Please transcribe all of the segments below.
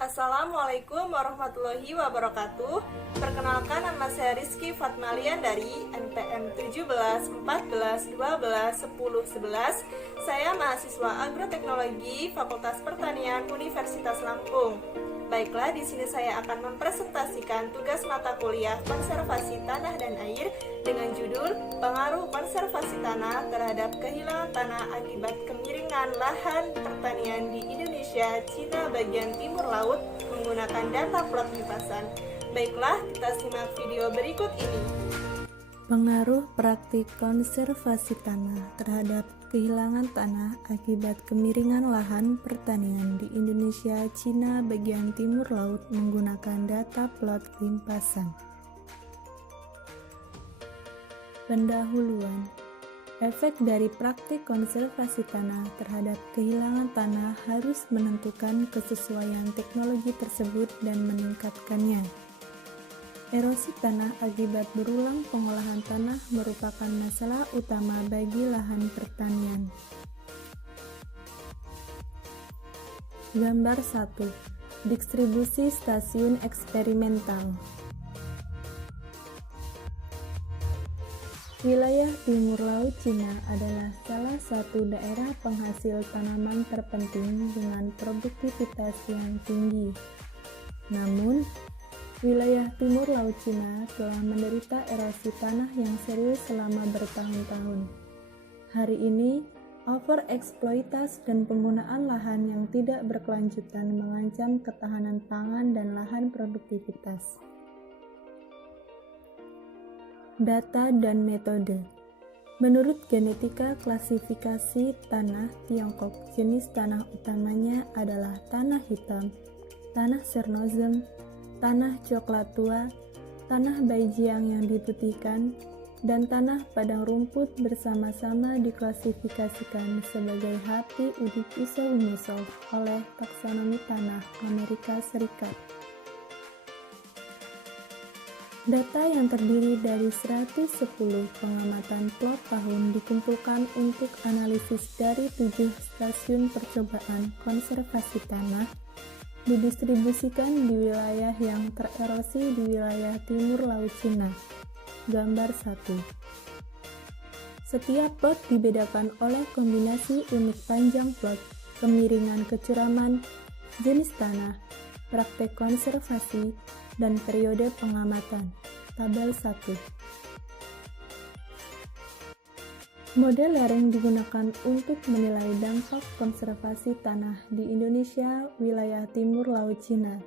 Assalamualaikum warahmatullahi wabarakatuh. Perkenalkan, nama saya Rizky Fatmalian dari NPM 17 14 12 10 11. Saya mahasiswa Agroteknologi Fakultas Pertanian Universitas Lampung. Baiklah, di sini saya akan mempresentasikan tugas mata kuliah konservasi tanah dan air dengan judul Pengaruh Konservasi Tanah terhadap Kehilangan Tanah Akibat Kemiringan Lahan Pertanian di Indonesia, Cina bagian timur laut menggunakan data plot limpasan. Baiklah, kita simak video berikut ini. Pengaruh praktik konservasi tanah terhadap kehilangan tanah akibat kemiringan lahan pertanian di Indonesia, Cina bagian timur laut menggunakan data plot limpasan. Pendahuluan. Efek dari praktik konservasi tanah terhadap kehilangan tanah harus menentukan kesesuaian teknologi tersebut dan meningkatkannya. Erosi tanah akibat berulang pengolahan tanah merupakan masalah utama bagi lahan pertanian. Gambar 1. Distribusi stasiun eksperimental. Wilayah timur laut Cina adalah salah satu daerah penghasil tanaman terpenting dengan produktivitas yang tinggi. Namun, wilayah timur laut Cina telah menderita erosi tanah yang serius selama bertahun-tahun. Hari ini, overeksploitasi dan penggunaan lahan yang tidak berkelanjutan mengancam ketahanan pangan dan lahan produktivitas. Data dan metode. Menurut genetika klasifikasi tanah Tiongkok, jenis tanah utamanya adalah tanah hitam, tanah Cernozem, tanah coklat tua, tanah Baijiang yang diputihkan, dan tanah padang rumput bersama-sama diklasifikasikan sebagai Happy Udik Isolimosov oleh Taksonomi Tanah Amerika Serikat. Data yang terdiri dari 110 pengamatan plot tahun dikumpulkan untuk analisis dari 7 stasiun percobaan konservasi tanah didistribusikan di wilayah yang tererosi di wilayah timur laut Cina. Gambar 1. Setiap plot dibedakan oleh kombinasi unit panjang plot, kemiringan kecuraman, jenis tanah, praktek konservasi, dan periode pengamatan. Tabel 1. Model lereng digunakan untuk menilai dampak konservasi tanah di Indonesia wilayah timur laut Cina.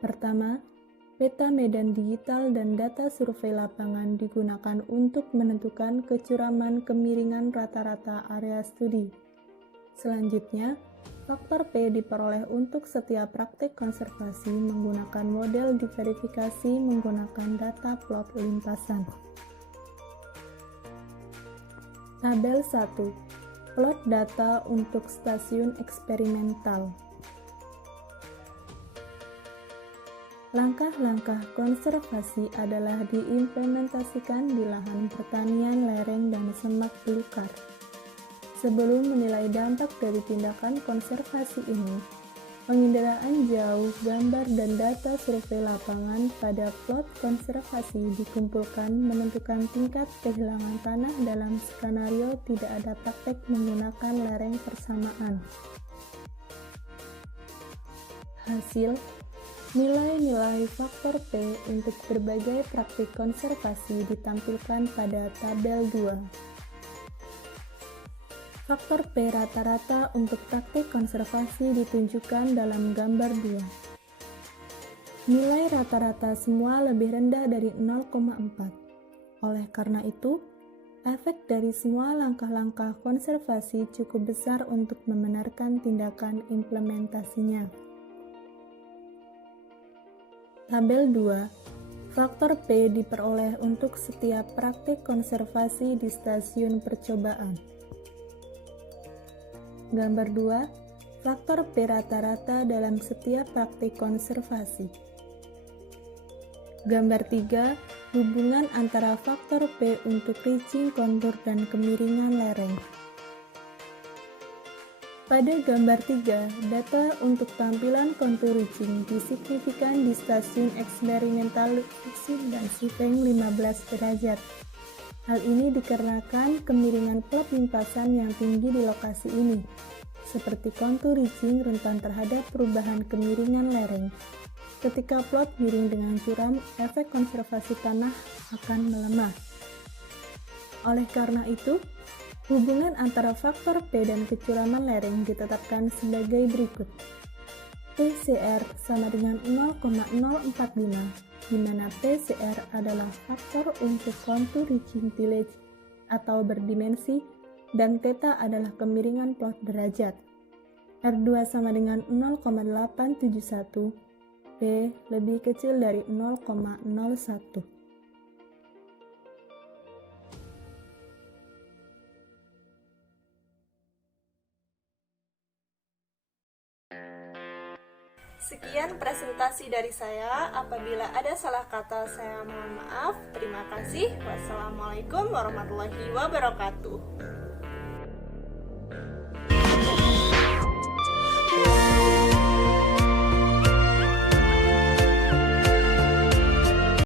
Pertama, peta medan digital dan data survei lapangan digunakan untuk menentukan kecuraman kemiringan rata-rata area studi. Selanjutnya, faktor P diperoleh untuk setiap praktik konservasi menggunakan model diverifikasi menggunakan data plot limpasan. Tabel 1. Plot data untuk stasiun eksperimental. Langkah-langkah konservasi adalah diimplementasikan di lahan pertanian lereng dan semak belukar. Sebelum menilai dampak dari tindakan konservasi ini, penginderaan jauh, gambar dan data survei lapangan pada plot konservasi dikumpulkan menentukan tingkat kehilangan tanah dalam skenario tidak ada praktek menggunakan lereng persamaan. Hasil, nilai-nilai faktor P untuk berbagai praktik konservasi ditampilkan pada tabel 2. Faktor P rata-rata untuk praktik konservasi ditunjukkan dalam gambar 2. Nilai rata-rata semua lebih rendah dari 0,4. Oleh karena itu, efek dari semua langkah-langkah konservasi cukup besar untuk membenarkan tindakan implementasinya. Tabel 2. Faktor P diperoleh untuk setiap praktik konservasi di stasiun percobaan. Gambar 2. faktor P rata-rata dalam setiap praktik konservasi. Gambar 3, hubungan antara faktor P untuk reaching, kontur, dan kemiringan lereng. Pada gambar 3, data untuk tampilan kontur reaching disignifikan di stasiun eksperimental Lixin dan Sipeng 15 derajat. Hal ini dikarenakan kemiringan plot limpasan yang tinggi di lokasi ini, seperti kontur reaching rentan terhadap perubahan kemiringan lereng. Ketika plot miring dengan curam, efek konservasi tanah akan melemah. Oleh karena itu, hubungan antara faktor P dan kecuraman lereng ditetapkan sebagai berikut. PCR sama dengan 0,045, di mana PCR adalah faktor untuk kontur reaching tillage atau berdimensi, dan theta adalah kemiringan plot derajat. R2 sama dengan 0,871, P lebih kecil dari 0,01. Sekian presentasi dari saya. Apabila ada salah kata, saya mohon maaf. Terima kasih. Wassalamualaikum warahmatullahi wabarakatuh.